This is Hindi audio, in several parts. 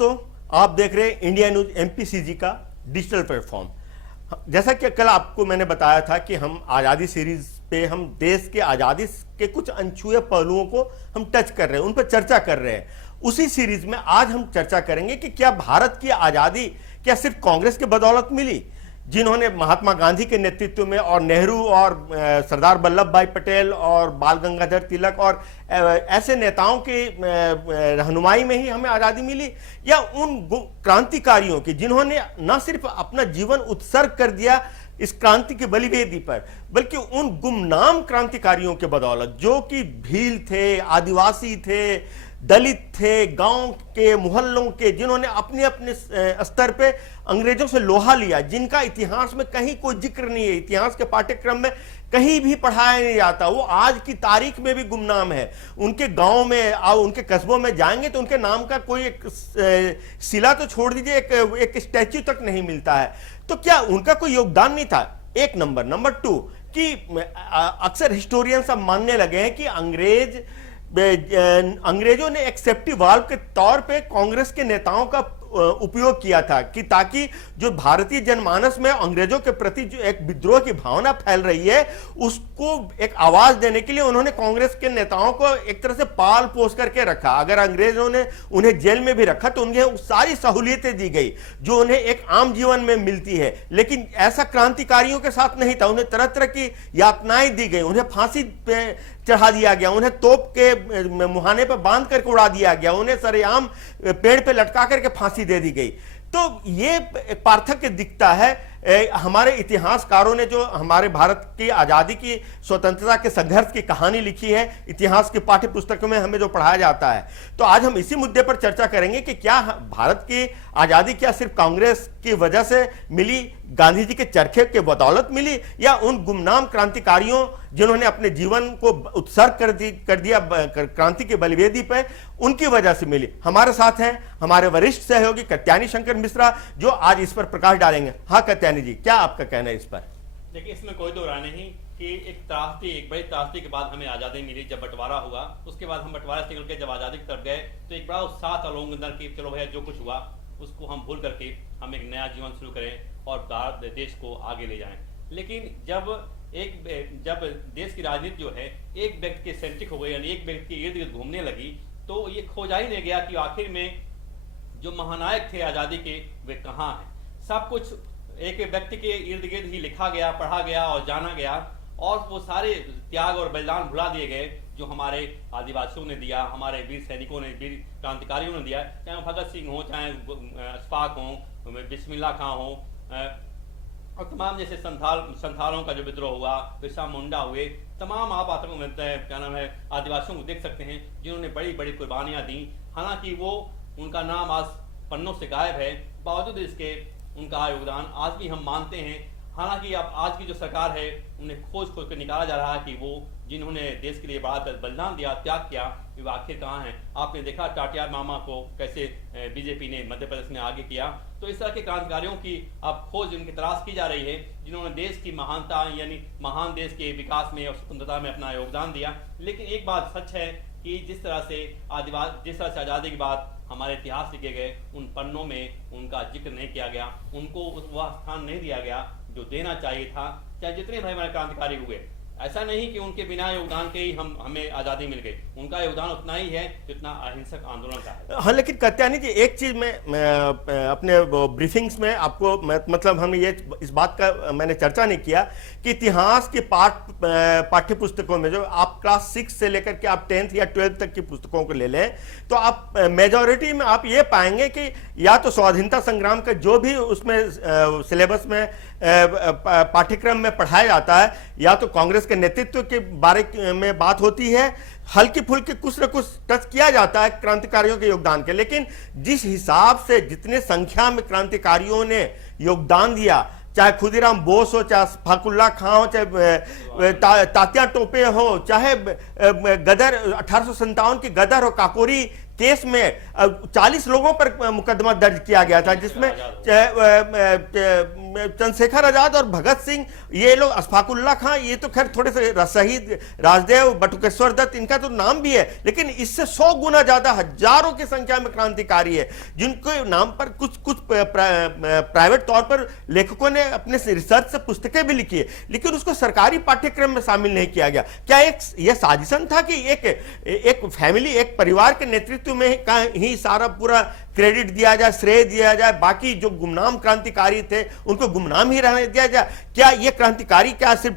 दोस्तों, आप देख रहे हैं इंडिया न्यूज एमपीसीजी का डिजिटल प्लेटफॉर्म। जैसा कि कल आपको मैंने बताया था कि हम आज़ादी सीरीज पे हम देश के आज़ादी के कुछ अनछुए पहलुओं को हम टच कर रहे हैं, उन पर चर्चा कर रहे हैं। उसी सीरीज में आज हम चर्चा करेंगे कि क्या भारत की आज़ादी क्या सिर्फ कांग्रेस के बदौलत मिली, जिन्होंने महात्मा गांधी के नेतृत्व में और नेहरू और सरदार वल्लभ भाई पटेल और बाल गंगाधर तिलक और ऐसे नेताओं की रहनुमाई में ही हमें आज़ादी मिली, या उन क्रांतिकारियों की जिन्होंने न सिर्फ अपना जीवन उत्सर्ग कर दिया इस क्रांति की बलिवेदी पर, बल्कि उन गुमनाम क्रांतिकारियों के बदौलत जो कि भील थे, आदिवासी थे, दलित थे, गांव के मोहल्लों के, जिन्होंने अपने अपने स्तर पे अंग्रेजों से लोहा लिया, जिनका इतिहास में कहीं कोई जिक्र नहीं है, इतिहास के पाठ्यक्रम में कहीं भी पढ़ाया नहीं जाता, वो आज की तारीख में भी गुमनाम है। उनके गांव में और उनके कस्बों में जाएंगे तो उनके नाम का कोई एक शिला तो छोड़ दीजिए, एक स्टैच्यू तक नहीं मिलता है। तो क्या उनका कोई योगदान नहीं था? एक नंबर। नंबर टू कि अक्सर हिस्टोरियन सब मानने लगे हैं कि अंग्रेजों ने एक सेफ्टी वाल्व के तौर पे कांग्रेस के नेताओं का उपयोग किया था कि ताकि जो भारतीय जनमानस में अंग्रेजों के प्रति जो एक विद्रोह की भावना फैल रही है उसको एक आवाज देने के लिए उन्होंने कांग्रेस के नेताओं को एक तरह से पाल पोस करके रखा। अगर अंग्रेजों ने उन्हें जेल में भी रखा तो उन्हें सारी सहूलियतें दी गई जो उन्हें एक आम जीवन में मिलती है, लेकिन ऐसा क्रांतिकारियों के साथ नहीं था। उन्हें तरह तरह की यातनाएं दी गई, उन्हें फांसी पे चढ़ा दिया गया, उन्हें तोप के मुहाने पर बांध करके उड़ा दिया गया, उन्हें सरेआम पेड़ पे लटका करके फांसी दे दी गई। तो ये पार्थक्य दिखता है। हमारे इतिहासकारों ने जो हमारे भारत की आजादी की स्वतंत्रता के संघर्ष की कहानी लिखी है, इतिहास की पाठ्य पुस्तकों में हमें जो पढ़ाया जाता है, तो आज हम इसी मुद्दे पर चर्चा करेंगे कि क्या भारत की आजादी क्या सिर्फ कांग्रेस की वजह से मिली, गांधी जी के चरखे के बदौलत मिली, या उन गुमनाम क्रांतिकारियों जिन्होंने अपने जीवन को उत्सर्ग कर दिया क्रांति के बलिवेदी पे, उनकी वजह से मिली। हमारे साथ हैं हमारे वरिष्ठ सहयोगी कत्यानी शंकर मिश्रा जो आज इस पर प्रकाश डालेंगे। हाँ कत्यानी जी, क्या आपका कहना है इस पर? देखिए, इसमें कोई दो राय नहीं कि एक बड़ी त्रासदी के बाद हमें आज़ादी मिली। जब बंटवारा हुआ उसके बाद हम बंटवारे से निकल के जब आज़ादी की तरफ गए तो एक बड़ा उत्साह था लोगों के अंदर कि चलो भैया जो कुछ हुआ उसको हम भूल करके हम एक नया जीवन शुरू करें और भारत देश को आगे ले जाएं। लेकिन जब देश की राजनीति जो है एक व्यक्ति के सेंट्रिक हो गई, यानी एक व्यक्ति के इर्द गिर्द घूमने लगी, तो ये खोजा ही नहीं गया कि आखिर में जो महानायक थे आज़ादी के वे कहाँ हैं। सब कुछ एक व्यक्ति के इर्द गिर्द ही लिखा गया, पढ़ा गया और जाना गया, और वो सारे त्याग और बलिदान भुला दिए गए जो हमारे आदिवासियों ने दिया, हमारे वीर सैनिकों ने, वीर क्रांतिकारियों ने दिया, चाहे भगत सिंह हो, चाहे अशफाक हो, बिस्मिल्लाह खां हो, और तमाम जैसे संथालों का जो विद्रोह हुआ, बिरसा मुंडा हुए, तमाम आप क्या नाम है आदिवासियों को देख सकते हैं जिन्होंने बड़ी बड़ी कुर्बानियां दी। हालांकि वो उनका नाम आज पन्नों से गायब है, बावजूद इसके उनका योगदान आज भी हम मानते हैं। हालांकि अब आज की जो सरकार है उन्हें खोज कर निकाला जा रहा है कि वो जिन्होंने देश के लिए बड़ा बलिदान दिया, त्याग किया, वे आखिर कहाँ हैं। आपने देखा टाटियार मामा को कैसे बीजेपी ने मध्य प्रदेश में आगे किया। तो इस तरह के क्रांतिकारियों की अब खोज उनकी तलाश की जा रही है जिन्होंने देश की महानता यानी महान देश के विकास में और स्वतंत्रता में अपना योगदान दिया। लेकिन एक बात सच है कि जिस तरह से आज़ादी के बाद हमारे इतिहास लिखे गए उन पन्नों में उनका जिक्र नहीं किया गया, उनको वह स्थान नहीं दिया गया जो देना चाहिए था। चाहे जितने भाई हमारे क्रांतिकारी हुए, ऐसा नहीं कि उनके बिना योगदान के ही हमें आज़ादी मिल गई, उनका योगदान उतना ही है जितना अहिंसक आंदोलन का है। हाँ, लेकिन कत्यानी जी एक चीज मैं अपने ब्रीफिंग्स में आपको मतलब हमने ये इस बात का मैंने चर्चा नहीं किया कि इतिहास के पाठ्य पुस्तकों में जो आप क्लास 6 से लेकर के आप 10th या 12th तक की पुस्तकों को ले लें तो आप मेजॉरिटी में आप ये पाएंगे कि या तो स्वाधीनता संग्राम का जो भी उसमें सिलेबस में पाठ्यक्रम में पढ़ाया जाता है, या तो कांग्रेस के नेतृत्व के बारे में बात होती है, हल्की फुल्की कुछ न कुछ टच किया जाता है क्रांतिकारियों के योगदान के। लेकिन जिस हिसाब से जितने संख्या में क्रांतिकारियों ने योगदान दिया, चाहे खुदीराम बोस हो, चाहे फाकुल्ला खां हो, चाहे तात्या टोपे हो, चाहे गदर 1857 की गदर हो, काकोरी केस में 40 लोगों पर मुकदमा दर्ज किया गया था, जिसमें चंद्रशेखर आजाद और भगत सिंह, ये लोग, अशफाकुल्ला खां, ये तो खैर थोड़े से शहीद राजदेव, बटुकेश्वर दत्त, इनका तो नाम भी है, लेकिन इससे 100 गुना ज्यादा, हजारों की संख्या में क्रांतिकारी है जिनके नाम पर कुछ प्राइवेट तौर पर लेखकों ने अपने रिसर्च से पुस्तकें भी लिखी है, लेकिन उसको सरकारी पाठ्यक्रम में शामिल नहीं किया गया। क्या यह साजिशन था कि एक फैमिली, एक परिवार के नेतृत्व में ही सारा पूरा क्रेडिट दिया जाए, श्रेय दिया जाए, बाकी जो गुमनाम क्रांतिकारी थे उनको गुमनाम ही रहने दिया जाए? क्या ये क्रांतिकारी क्या सिर्फ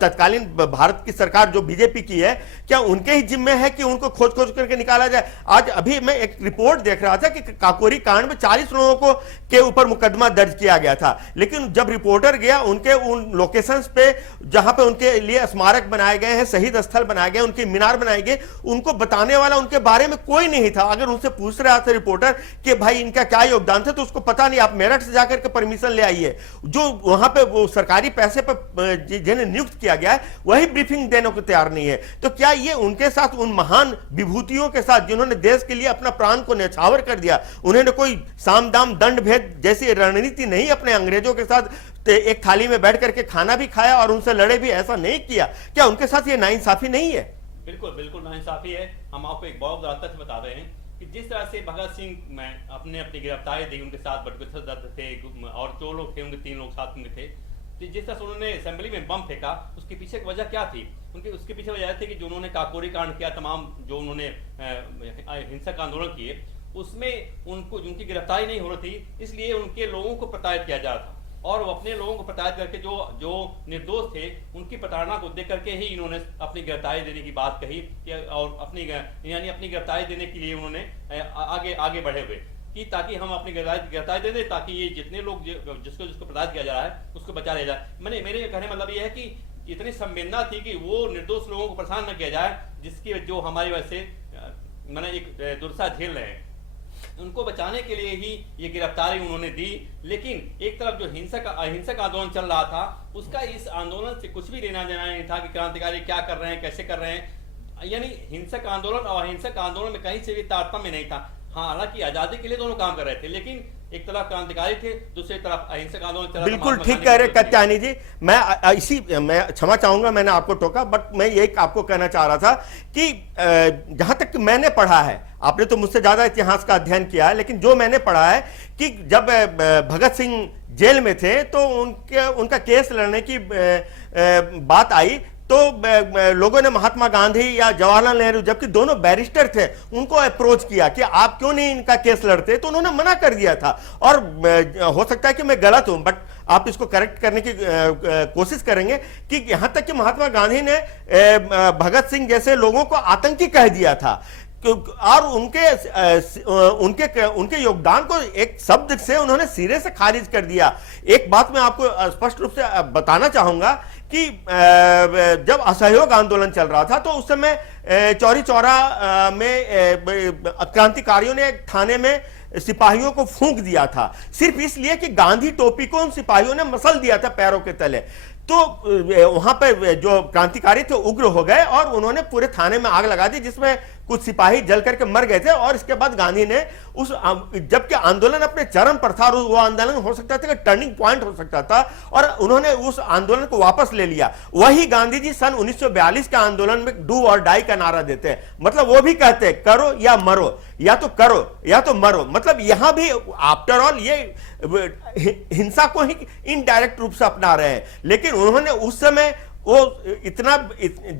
तत्कालीन भारत की सरकार जो बीजेपी की है, क्या उनके ही जिम्मे है कि उनको खोज खोज करके निकाला जाए? आज अभी मैं एक रिपोर्ट देख रहा था कि काकोरी कांड में 40 लोगों को के ऊपर मुकदमा दर्ज किया गया था, लेकिन जब रिपोर्टर गया उनके उन लोकेशंस पे जहां पे उनके लिए स्मारक बनाए गए हैं, शहीद स्थल बनाए गए, उनकी मीनार बनाई गई, उनको बताने वाला उनके बारे में कोई नहीं था। अगर उनसे पूछ रहा था रिपोर्टर कि भाई इनका क्या योगदान था, तो उसको पता नहीं, आप मेरठ से जाकर के परमिशन ले आइए। जो वहां पे वो सरकारी पैसे पर जिन्हें नियुक्त किया गया है वही ब्रीफिंग देने को तैयार नहीं है। तो क्या ये उनके साथ, उन महान विभूतियों के साथ जिन्होंने देश के लिए अपना प्राण को न्यौछावर कर दिया, उन्होंने कोई साम दाम दंड भेद जैसी रणनीति नहीं अपने अंग्रेजों के साथ एक थाली में बैठ करके खाना भी खाया और उनसे लड़े भी, ऐसा नहीं किया? क्या उनके साथ ये नाइंसाफी नहीं है? बिल्कुल बिल्कुल नाइंसाफी है। हम आपको एक बहुत बड़ा तथ्य बता रहे हैं कि जिस तरह से भगत सिंह में अपनी गिरफ्तारी दी, उनके साथ बटुकेश्वर दत्त थे और जो लोग थे, उनके 3 लोग साथ में थे, तो जिस तरह से उन्होंने असेंबली में बम फेंका, उसके पीछे की वजह क्या थी? उसके पीछे वजह थी कि जो उन्होंने काकोरी कांड किया, तमाम जो उन्होंने हिंसक आंदोलन किए, उसमें उनकी गिरफ्तारी नहीं हो रही थी, इसलिए उनके लोगों को प्रताड़ित किया जा रहा था, और वो अपने लोगों को प्रताड़ित करके जो निर्दोष थे उनकी प्रताड़ना को देख करके ही इन्होंने अपनी गिरफ्तारी देने की बात कही, और अपनी गिरफ्तारी देने के लिए उन्होंने आगे बढ़े हुए कि ताकि हम अपनी गिरफ्तारी दे दें, ताकि ये जितने लोग जिसको प्रताड़ित किया जा रहा है उसको बचा लिया जाए। मेरे कहने मतलब ये है कि इतनी संवेदना थी कि वो निर्दोष लोगों को परेशान न किया जाए, जिसकी जो हमारी वजह से एक दुर्दशा झेल रहे हैं, उनको बचाने के लिए ही ये गिरफ्तारी उन्होंने दी। लेकिन एक तरफ जो अहिंसक आंदोलन चल रहा था, उसका इस आंदोलन से कुछ भी लेना देना नहीं था कि क्रांतिकारी क्या कर रहे हैं, कैसे कर रहे हैं। यानी हिंसक आंदोलन और अहिंसक आंदोलन में कहीं से भी तारतम्य नहीं था। हाँ, हालांकि आजादी के लिए दोनों काम कर रहे थे, लेकिन एक तरफ क्रांतिकारी थे, दूसरी तरफ अहिंसक आंदोलन चला। बिल्कुल ठीक कह रहे कात्यायनी जी। मैं क्षमा चाहूंगा, मैंने आपको टोका, बट मैं ये आपको कहना चाह रहा था कि जहां तक कि मैंने पढ़ा है, आपने तो मुझसे ज्यादा इतिहास का अध्ययन किया है, लेकिन जो मैंने पढ़ा है कि जब भगत सिंह जेल में थे तो उनका केस लड़ने की बात आई, तो लोगों ने महात्मा गांधी या जवाहरलाल नेहरू, जबकि दोनों बैरिस्टर थे, उनको अप्रोच किया कि आप क्यों नहीं इनका केस लड़ते, तो उन्होंने मना कर दिया था। और हो सकता है कि मैं गलत हूं, बट आप इसको करेक्ट करने की कोशिश करेंगे कि यहां तक कि महात्मा गांधी ने भगत सिंह जैसे लोगों को आतंकी कह दिया था, और उनके योगदान को एक शब्द से उन्होंने सिरे से खारिज कर दिया। एक बात मैं आपको स्पष्ट रूप से बताना चाहूंगा कि जब असहयोग आंदोलन चल रहा था, तो उस समय चौरी चौरा में क्रांतिकारियों ने एक थाने में सिपाहियों को फूंक दिया था, सिर्फ इसलिए कि गांधी टोपी को उन सिपाहियों ने मसल दिया था पैरों के तले। तो वहां पर जो क्रांतिकारी थे उग्र हो गए और उन्होंने पूरे थाने में आग लगा दी, जिसमें कुछ सिपाही जल करके मर गए थे। और इसके बाद गांधी ने जबकि आंदोलन अपने चरम पर था, वो आंदोलन हो सकता था कि टर्निंग पॉइंट हो सकता था, और उन्होंने उस आंदोलन को वापस ले लिया। वही गांधी जी सन 1942 के आंदोलन में डू और डाई का नारा देते हैं, मतलब वो भी कहते हैं करो या मरो, या तो करो या तो मरो। मतलब यहां भी आफ्टर ऑल ये हिंसा को ही इनडायरेक्ट रूप से अपना रहे हैं, लेकिन उन्होंने उस समय वो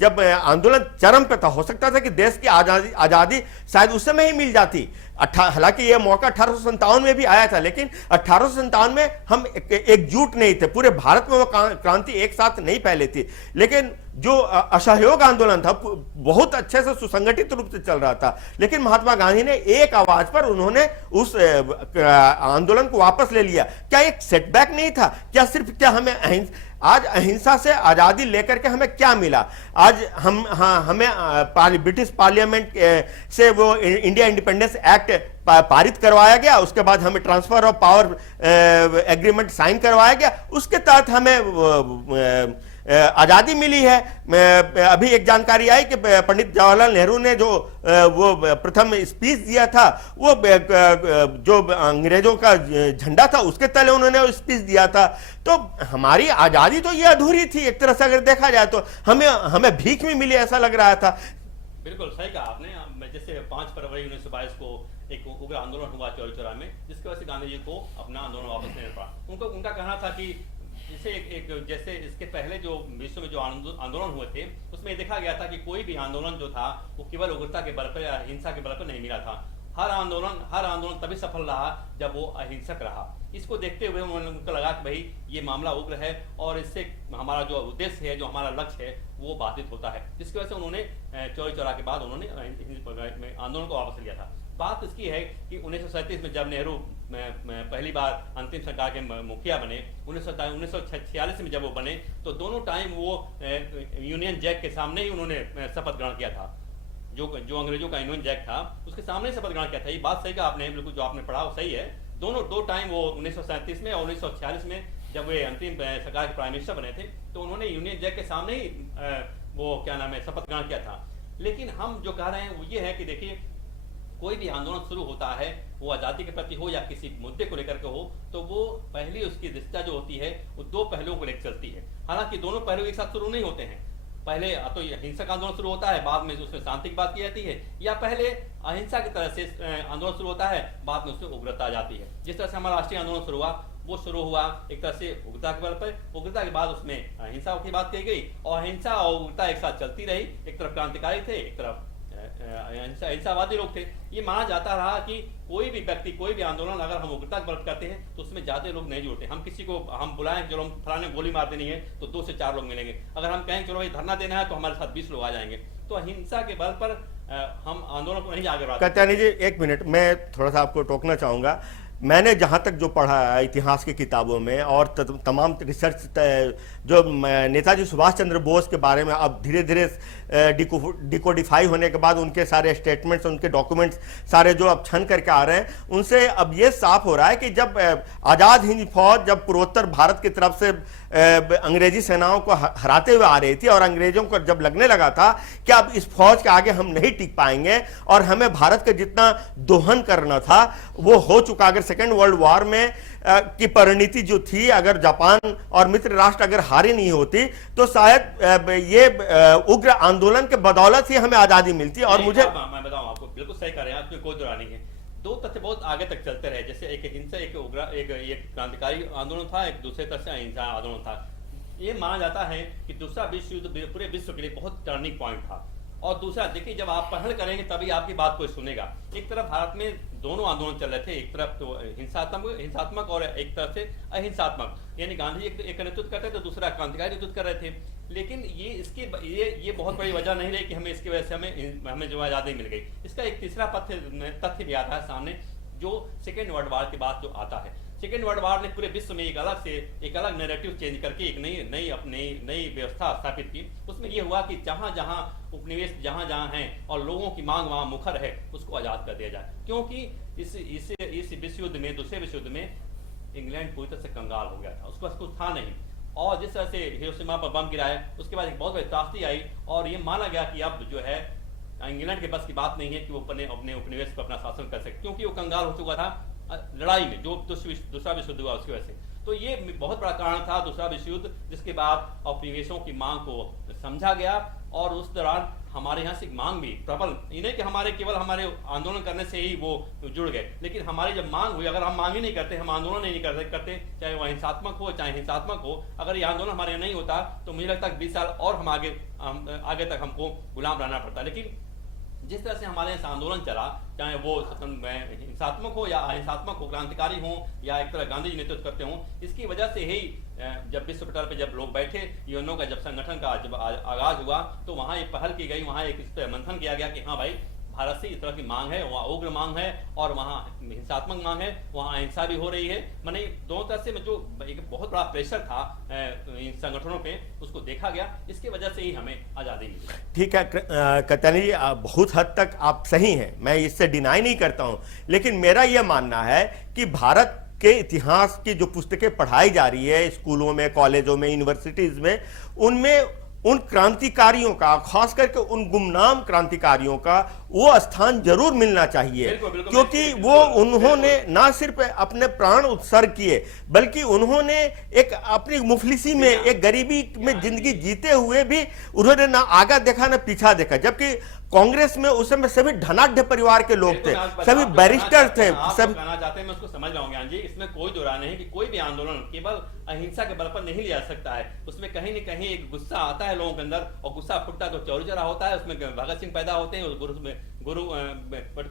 जब आंदोलन चरम पे था, हो सकता था कि देश की आजादी शायद उस समय ही मिल जाती। हालांकि यह मौका 1857 में भी आया था, लेकिन 1857 में हम एकजुट नहीं थे, पूरे भारत में वो क्रांति एक साथ नहीं फैली थी। लेकिन जो असहयोग आंदोलन था बहुत अच्छे से सुसंगठित रूप से चल रहा था, लेकिन महात्मा गांधी ने एक आवाज पर उन्होंने उस आंदोलन को वापस ले लिया। क्या एक सेटबैक नहीं था? क्या हमें आज अहिंसा से आजादी लेकर के हमें क्या मिला? आज हमें ब्रिटिश पार्लियामेंट से वो इंडिया इंडिपेंडेंस एक्ट पारित करवाया गया, उसके बाद हमें transfer of power agreement sign करवाया गया, उसके तहत हमें आजादी मिली है। अभी एक जानकारी आई कि पंडित जवाहरलाल नेहरू ने जो वो प्रथम स्पीच दिया था, वो जो अंग्रेजों का झंडा था उसके तले उन्होंने स्पीच दिया था। तो हमारी आजादी तो ये अधूरी थी एक तरह से, अगर देखा जाए तो हमें भीख में मिली ऐसा लग रहा था। बिल्कुल सही कहा आपने। जैसे 5 फरवरी 1922 को एक उग्र आंदोलन हुआ चौरी चौरा में, जिसकी वजह से गांधी जी को अपना आंदोलन वापस लेना पड़ा। उनका कहना था कि जैसे इसके पहले जो विश्व में जो आंदोलन हुए थे उसमें देखा गया था कि कोई भी आंदोलन जो था वो केवल उग्रता के बल पर या हिंसा के बल पर नहीं मिला था। हर आंदोलन तभी सफल रहा जब वो अहिंसक रहा। इसको देखते हुए उनको लगा कि भाई ये मामला उग्र है और इससे हमारा जो उद्देश्य है, जो हमारा लक्ष्य है, वो बाधित होता है। जिसकी वजह से उन्होंने चौरी चौरा के बाद उन्होंने आंदोलन को वापस लिया था। बात इसकी है कि 1937 में जब नेहरू पहली बार अंतिम सरकार के मुखिया बने, 1946 में जब वो बने, तो दोनों टाइम वो यूनियन जैक के सामने ही उन्होंने शपथ ग्रहण किया था। जो अंग्रेजों का यूनियन जैक था उसके सामने शपथ ग्रहण किया था। ये बात सही कहा आपने, बिल्कुल जो आपने पढ़ा वो सही है। दो टाइम वो 1937 में और 1946 में जब वे अंतिम सरकार के प्राइम मिनिस्टर बने थे, तो उन्होंने यूनियन जैक के सामने ही वो क्या नाम है शपथ ग्रहण किया था। लेकिन हम जो कह रहे हैं वो ये है कि देखिए, कोई भी आंदोलन शुरू होता है, वो आज़ादी के प्रति हो या किसी मुद्दे को लेकर के हो, तो वो पहली उसकी दिशा जो होती है वो 2 पहलुओं को लेकर चलती है। हालांकि दोनों पहलू एक साथ शुरू नहीं होते हैं। पहले तो हिंसक आंदोलन शुरू होता है, बाद में उसमें शांति की बात की जाती है, या पहले अहिंसा की तरह से आंदोलन शुरू होता है, बाद में उसमें उग्रता आ जाती है। जिस तरह से हमारा राष्ट्रीय आंदोलन शुरू हुआ, वो शुरू हुआ एक तरह से उग्रता के बल पर, उग्रता के बाद उसमें अहिंसा की बात कही गई और अहिंसा और उग्रता एक साथ चलती रही। एक तरफ क्रांतिकारी थे, एक तरफ अहिंसावादी लोग थे। ये माना जाता रहा कि कोई भी व्यक्ति, कोई भी आंदोलन अगर हम उग्रता के बल करते हैं तो उसमें ज्यादा लोग नहीं जुड़ते। हम किसी को हम बुलाएं चलो हम फलाने गोली मार देनी है तो 2 से 4 लोग मिलेंगे। अगर हम कहें चलो भाई धरना देना है तो हमारे साथ 20 लोग आ जाएंगे। तो अहिंसा के बल पर हम आंदोलन को नहीं आगे बढ़ाते। कत्यानी जी, 1 मिनट, मैं थोड़ा सा आपको टोकना चाहूंगा। मैंने जहाँ तक जो पढ़ा है इतिहास की किताबों में और तमाम रिसर्च जो नेताजी सुभाष चंद्र बोस के बारे में अब धीरे धीरे डिकोडिफाई होने के बाद उनके सारे स्टेटमेंट्स, उनके डॉक्यूमेंट्स सारे जो अब छन करके आ रहे हैं, उनसे अब ये साफ हो रहा है कि जब आज़ाद हिंद फौज जब पूर्वोत्तर भारत की तरफ से अंग्रेजी सेनाओं को हराते हुए आ रही थी और अंग्रेजों को जब लगने लगा था कि अब इस फौज के आगे हम नहीं टिक पाएंगे और हमें भारत का जितना दोहन करना था वो हो चुका। अगर सेकेंड वर्ल्ड वॉर में की परिणति जो थी, अगर जापान और मित्र राष्ट्र अगर हारी नहीं होती तो शायद ये उग्र आंदोलन के बदौलत ही हमें आजादी मिलती। और मुझे मैं बताऊं आपको, बिल्कुल सही कह रहे हैं, इसमें कोई दुरा नहीं है। 2 तथ्य बहुत आगे तक चलते रहे। जैसे एक हिंसा, एक उग्र, एक क्रांतिकारी आंदोलन था, एक दूसरे तरफ से अहिंसा आंदोलन था। ये माना जाता है कि दूसरा विश्व युद्ध पूरे विश्व के लिए बहुत टर्निंग पॉइंट था। और दूसरा देखिए, जब आप पहल करेंगे तभी आपकी बात कोई सुनेगा। एक तरफ भारत में दोनों आंदोलन चल रहे थे, एक तरफ तो हिंसात्मक और एक तरफ से अहिंसात्मक, यानी गांधी जी एक नेतृत्व करते थे, दूसरा क्रांतिकारी नेतृत्व कर रहे थे। लेकिन ये बहुत बड़ी वजह नहीं रही कि हमें इसकी वजह से हमें जो आज़ादी मिल गई। इसका एक तीसरा तथ्य भी आता है सामने, जो सेकेंड वर्ल्ड वॉर के बाद जो आता है। सेकेंड वर्ल्ड वॉर ने पूरे विश्व में एक अलग नैरेटिव चेंज करके एक नई व्यवस्था स्थापित की। उसमें यह हुआ कि जहां जहां उपनिवेश जहां हैं और लोगों की मांग वहां मुखर है, उसको आजाद कर दिया जाए। क्योंकि इस विश्व युद्ध में, दूसरे विश्व युद्ध में इंग्लैंड पूरी तरह से कंगाल हो गया था, उसके पास कुछ था नहीं। और जिस तरह से हिरोशिमा पर बम गिराए, उसके बाद एक बहुत बड़ी त्रासदी आई और ये माना गया कि अब जो है इंग्लैंड के बस की बात नहीं है कि वो अपने उपनिवेश पर अपना शासन कर सके, क्योंकि वो कंगाल हो चुका था लड़ाई में, जो दूसरा विश्व युद्ध हुआ उसकी वजह से। तो ये बहुत बड़ा कारण था दूसरा विश्व युद्ध, जिसके बाद उपनिवेशों की मांग को समझा गया और उस दौरान हमारे यहाँ से मांग भी प्रबल, इन्हें कि केवल हमारे आंदोलन करने से ही वो जुड़ गए, लेकिन हमारी जब मांग हुई, अगर हम मांग ही नहीं करते, हम आंदोलन नहीं करते, चाहे वो अहिंसात्मक हो चाहे हिंसात्मक हो, अगर ये आंदोलन हमारे नहीं होता तो मुझे लगता है 20 साल और हम आगे तक हमको गुलाम रहना पड़ता। लेकिन जिस तरह से हमारे यहाँ आंदोलन चला, चाहे वो हिंसात्मक हो या अहिंसात्मक हो, क्रांतिकारी हो या एक तरह गांधी जी नेतृत्व करते हों, इसकी वजह से ही जब विश्व पटल पे जब लोग बैठे, यूएनओ का जब संगठन का जब आगाज हुआ, तो वहाँ एक पहल की गई, वहाँ एक इस पर मंथन किया गया कि हाँ भाई, भारत से इस तरह की मांग है, वहाँ उग्र मांग है और वहाँ हिंसात्मक मांग है, वहाँ अहिंसा भी हो रही है। मैंने दोनों तरह से जो एक बहुत बड़ा प्रेशर था इन संगठनों पे, उसको देखा गया, इसकी वजह से ही हमें आज़ादी मिली। ठीक है कत्यानी जी, बहुत हद तक आप सही हैं, मैं इससे डिनाई नहीं करता हूँ, लेकिन मेरा यह मानना है कि भारत के इतिहास की जो पुस्तकें पढ़ाई जा रही है स्कूलों में, कॉलेजों में, यूनिवर्सिटीज में, उनमें उन क्रांतिकारियों का, खास करके उन गुमनाम क्रांतिकारियों का वो स्थान जरूर मिलना चाहिए। बिल्कुल, बिल्कुल, क्योंकि वो उन्होंने ना सिर्फ अपने प्राण उत्सर्ग किए, बल्कि उन्होंने एक अपनी मुफलिसी में, एक गरीबी में जिंदगी जीते हुए भी उन्होंने ना आगे देखा ना पीछा देखा। जबकि कांग्रेस में उस समय सभी धनाढ्य परिवार के लोग थे, सभी बैरिस्टर थे, सब कहना चाहते हैं, मैं उसको समझ रहा हूँ ज्ञान जी, इसमें कोई दो राय नहीं कि कोई भी आंदोलन केवल अहिंसा के बल पर नहीं लिया जा सकता है। उसमें कहीं न कहीं एक गुस्सा आता है लोगों के अंदर, और गुस्सा फुटता तो चौरी चौरा होता है, उसमें भगत सिंह पैदा होते हैं, गुरु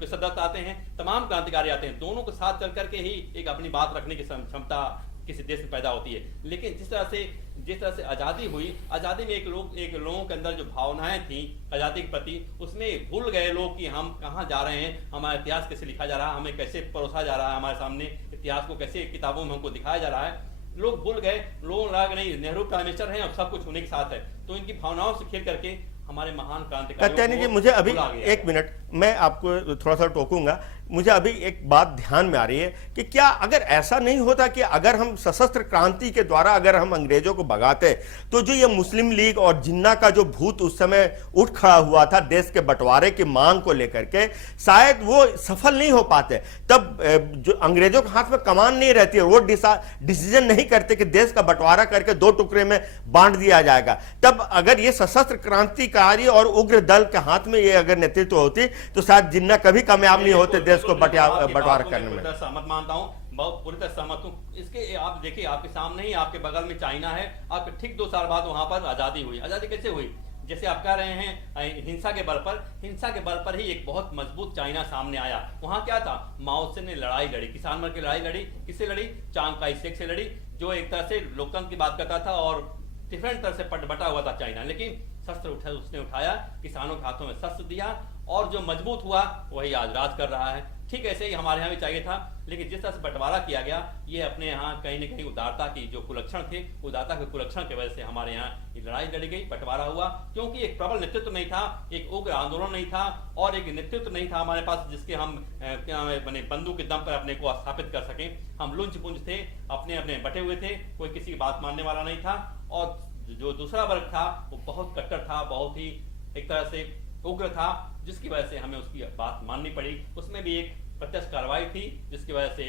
सदस्य आते हैं, तमाम क्रांतिकारी आते हैं, दोनों को साथ चल करके ही एक अपनी बात रखने की क्षमता किसी देश में पैदा होती है। लेकिन जिस तरह से आज़ादी हुई, आज़ादी में एक लोगों के अंदर जो भावनाएं थी आज़ादी के प्रति, उसमें भूल गए लोग कि हम कहाँ जा रहे हैं, हमारा इतिहास कैसे लिखा जा रहा है, हमें कैसे परोसा जा रहा है, हमारे सामने इतिहास को कैसे किताबों में हमको दिखाया जा रहा है। लोग भूल गए, लोग लगा नहीं नेहरू प्राइम मिनिस्टर हैं और सब कुछ होने के साथ है, तो इनकी भावनाओं से खेल करके हमारे महान क्रांतिकारियों कात्यायनी जी, मुझे अभी एक मिनट, मैं आपको थोड़ा सा टोकूंगा। मुझे अभी एक बात ध्यान में आ रही है कि क्या अगर ऐसा नहीं होता कि अगर हम सशस्त्र क्रांति के द्वारा अगर हम अंग्रेजों को भगाते, तो जो ये मुस्लिम लीग और जिन्ना का जो भूत उस समय उठ खड़ा हुआ था देश के बंटवारे की मांग को लेकर के, शायद वो सफल नहीं हो पाते। तब जो अंग्रेजों के हाथ में कमान नहीं रहती है, वो डिसीजन नहीं करते कि देश का बंटवारा करके दो टुकड़े में बांट दिया जाएगा। तब अगर ये सशस्त्र क्रांतिकारी और उग्र दल के हाथ में ये अगर नेतृत्व होती, तो शायद जिन्ना कभी कामयाब नहीं होते देश को बंटवारा करने में। सहमत मानता हूँ, बहुत पूरी तरह सहमत हूँ। इसके आप देखिए, आपके सामने ही, आपके बगल में चाइना है, आपके ठीक 2 साल बाद वहां पर आजादी हुई। आजादी कैसे हुई? जैसे आप कह रहे हैं हिंसा के बल पर ही एक बहुत मजबूत चाइना सामने आया। वहां क्या था? माओ से ने लड़ाई लड़ी, किसान मर की लड़ाई लड़ी। किससे लड़ी? चांग काई शेक से लड़ी, जो एक तरह से लोकतंत्र की बात करता था और डिफरेंट तरह से बटा हुआ था चाइना। लेकिन शस्त्र उसने उठाया, किसानों के हाथों में शस्त्र दिया, और जो मजबूत हुआ वही आज राज कर रहा है। ठीक ऐसे ही हमारे यहाँ भी चाहिए था, लेकिन जिस तरह से बंटवारा किया गया, ये अपने यहाँ कहीं न कहीं उदारता की जो कुलक्षण थे, उदारता के कुलक्षण की वजह से हमारे यहाँ लड़ाई लड़ी गई, बंटवारा हुआ, क्योंकि एक प्रबल नेतृत्व नहीं था, एक उग्र आंदोलन नहीं था, और एक नेतृत्व नहीं था हमारे पास जिसके हम बंदूक के दम पर अपने को स्थापित कर सकें। हम लुंच पुंज थे, अपने अपने बटे हुए थे, कोई किसी की बात मानने वाला नहीं था। और जो दूसरा वर्ग था वो बहुत कट्टर था, बहुत ही एक तरह से उग्र था, जिसकी वजह से हमें उसकी बात माननी पड़ी। उसमें भी एक प्रत्यक्ष कार्रवाई थी जिसकी वजह से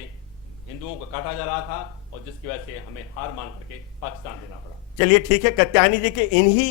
हिंदुओं को काटा जा रहा था, और जिसकी वजह से हमें हार मान करके पाकिस्तान देना पड़ा। चलिए ठीक है कात्यायनी जी के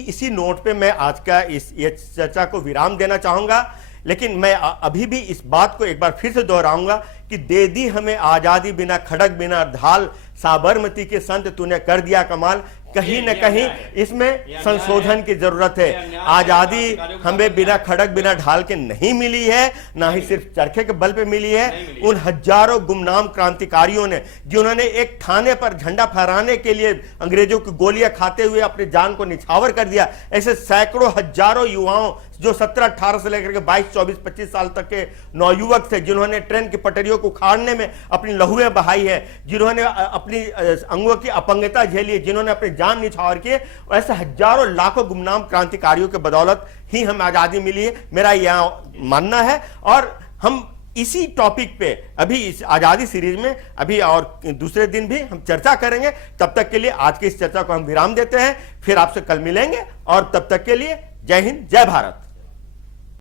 इसी नोट पे मैं आज का ये चर्चा को विराम देना चाहूंगा। लेकिन मैं अभी भी इस बात को एक बार फिर से दोहराऊंगा कि दे दी हमें आजादी बिना खड़ग बिना ढाल, साबरमती के संत तूने कर दिया कमाल। कहीं न कहीं इसमें संशोधन की जरूरत है। आजादी हमें बिना खड़ग बिना ढाल के नहीं मिली है, ना ही सिर्फ चरखे के बल पे मिली है। उन हजारों गुमनाम क्रांतिकारियों ने, जिन्होंने एक थाने पर झंडा फहराने के लिए अंग्रेजों की गोलियां खाते हुए अपनी जान को निछावर कर दिया, ऐसे सैकड़ों हजारों युवाओं जो 17-18 से लेकर के 22-24-25 साल तक के नौयुवक थे, जिन्होंने ट्रेन की पटरियों को उखाड़ने में अपनी लहुएं बहाई है, जिन्होंने अपनी अंगों की अपंगता झेली, जिन्होंने अपनी जान निछावर किए, ऐसे हजारों लाखों गुमनाम क्रांतिकारियों के बदौलत ही हमें आजादी मिली है, मेरा यह मानना है। और हम इसी टॉपिक पे अभी इस आजादी सीरीज में अभी और दूसरे दिन भी हम चर्चा करेंगे। तब तक के लिए आज की इस चर्चा को हम विराम देते हैं, फिर आपसे कल मिलेंगे, और तब तक के लिए जय हिंद, जय भारत।